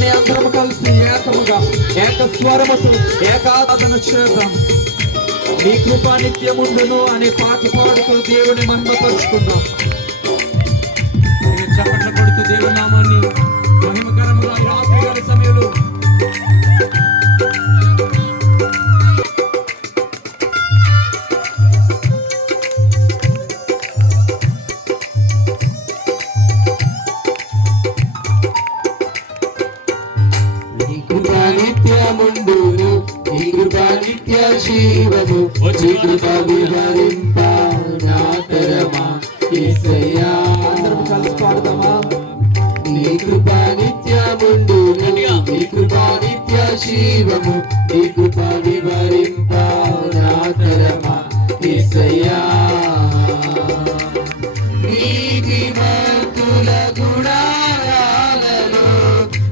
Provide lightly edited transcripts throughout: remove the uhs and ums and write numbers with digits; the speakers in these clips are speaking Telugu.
రండి అందరం కలిసి ఏకముగా ఏకస్వరముతో ఏకారాధన చేద్దాం. నీ కృప నిత్యముండును అనే పాట పాడుతూ దేవుని మహిమపరుచుకుందాం. చప్పట్లు కొడుతూ దేవుని నామాన్ని మహిమకరముగా ఈ రాత్రి గారి సమయంలో నిత్యముండును నీ కృప నిత్య జీవము నీ కృప విహరింప నా తరమా యేసయ్యా. అందరం కలిసి పాడదామా? నీ కృప నిత్యముండును నీ కృప నిత్య జీవము నీ కృప విహరింప నా తరమా యేసయ్యా. నీతిమంతుల గుడారాలలో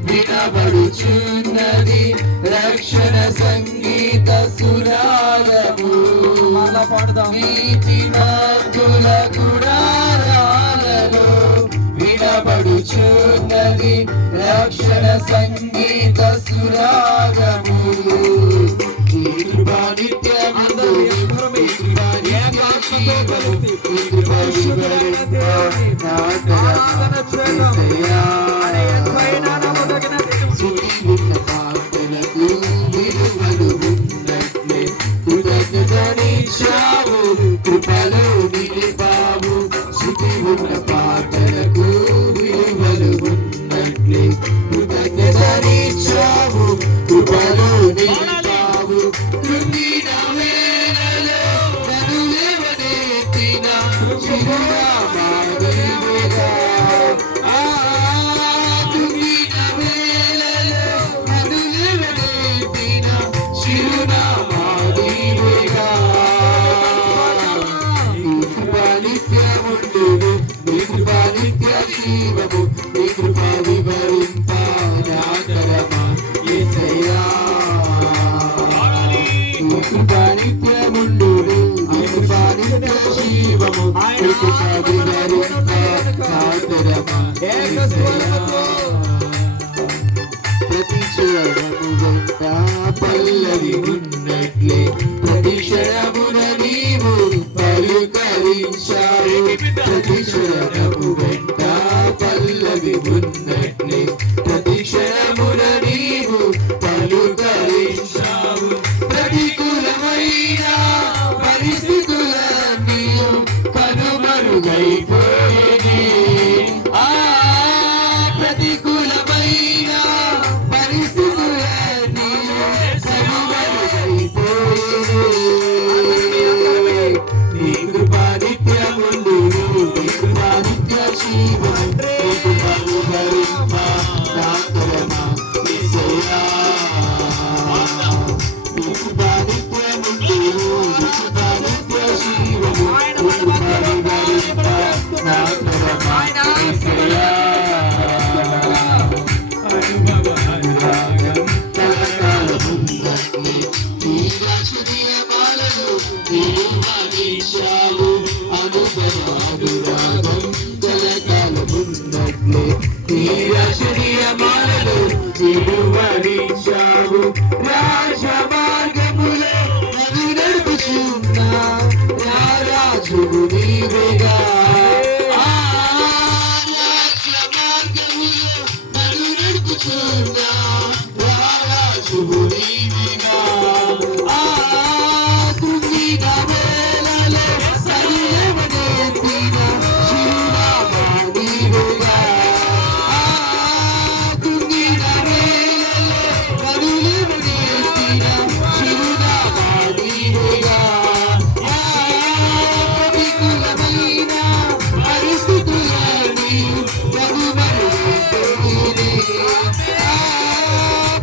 వినబడుచున్నది రక్షణ సంగీత సురాలము. నీతిమంతుల గుడారాలలో వినబడుచున్నది రక్షణ సంగీత సురాగము. ఈ కృపా నిత్యమందు కృపలో నిలిపావు శృతి ఉన్న పాటలకు విలువలు ఉన్నట్లే కృతజ్ఞతనిచ్చావు. కృపలో నిలిపావు కృంగిన వేళలో నన్ను లేవనెత్తిన చిరునామానివేగా. కృంగిన వేళలో నన్ను లేవనెత్తిన చిరునామానివేగా. నిత్యముండును నీ కృప నిత్య జీవము నీ కృప వివరింప నా తరమా యేసయ్యా. నీ కృప నిత్యముండును నీ కృప నిత్య జీవము నీ కృప వివరింప నా తరమా యేసయ్యా. ప్రతి క్షణము వెంట పల్లవి ఉన్నట్లే ప్రతి క్షణమున నీవు పలుకరించావు. ప్రతి క్షణము వెంట పల్లవి ఉన్నట్లే ప్రతి క్షణమున నీవు పలుకరించావు. ప్రతికూలమైన పరిస్థితులన్నీ కనుమరుగైపోయేది. ప్రతికూలమైన పరిస్థితులన్నీ కనుమరుగైపోయేది. నీ కృప నిత్యముండును నీ కృప నిత్య జీవము నీ కృప విహరింప నా తరమా యేసయ్యా. నీ కృప నిత్యముండును నీ కృప నిత్య జీవము నీ కృప విహరింప నా తరమా యేసయ్యా. అనుభవానురాగం కలకాలమున్నట్లే నీరశనీయమాలను నిలువరించావు. రాజ మార్గములో నన్ను నడుపుచున్నా నా రాజువు నీవేగా. రాజ మార్గములో నన్ను నడుపుచున్నా నా రాజువు నీవేగా.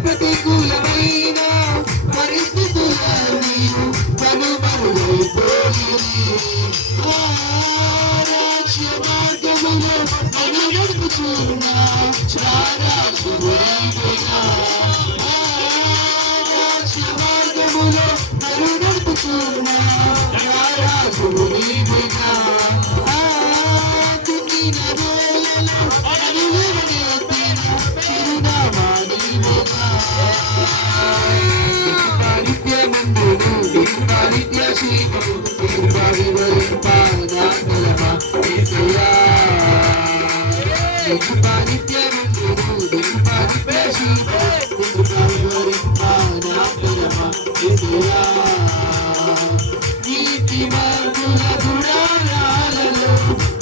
ప్రతికూలమైన శీలము నీ కృప వివరింప నా తరమా యేసయ్యా నీ కృప నిత్యముండును నీ కృప నిత్యశీలము నీ కృప వివరింప నా తరమా యేసయ్యా నీతిమంతుల గుడారాలలో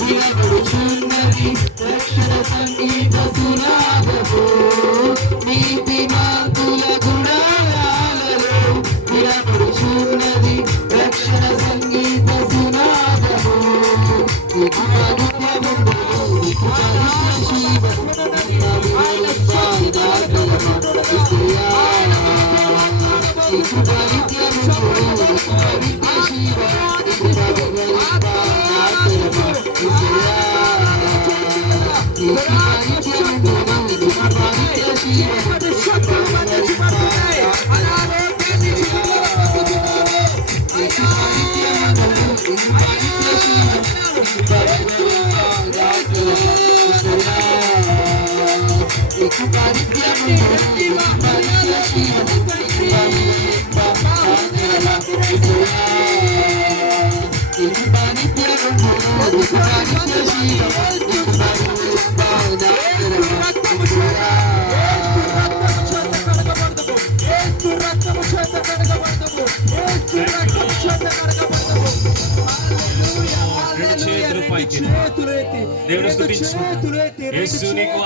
వినబడుచున్నది రక్షణ సంగీత సునాదము నీతిమంతుల గుడారాలలో వినబడుచున్నది రక్షణ సంగీత సునాదము నీ కృప నిత్యముండును నీ కృప నిత్యశీలము నీ కృప వివరింప నా తరమా యేసయ్యా నీ కృప నిత్యముండును నీ కృప నిత్యశీలము నీ కృప వివరింప నా తరమా యేసయ్యా నీ కృప నిత్యముండును నీ కృప నిత్యశీలము నీ కృప వివరింప నా చేతులు పైకి దేవుని స్తుతించు. యేసు నీకు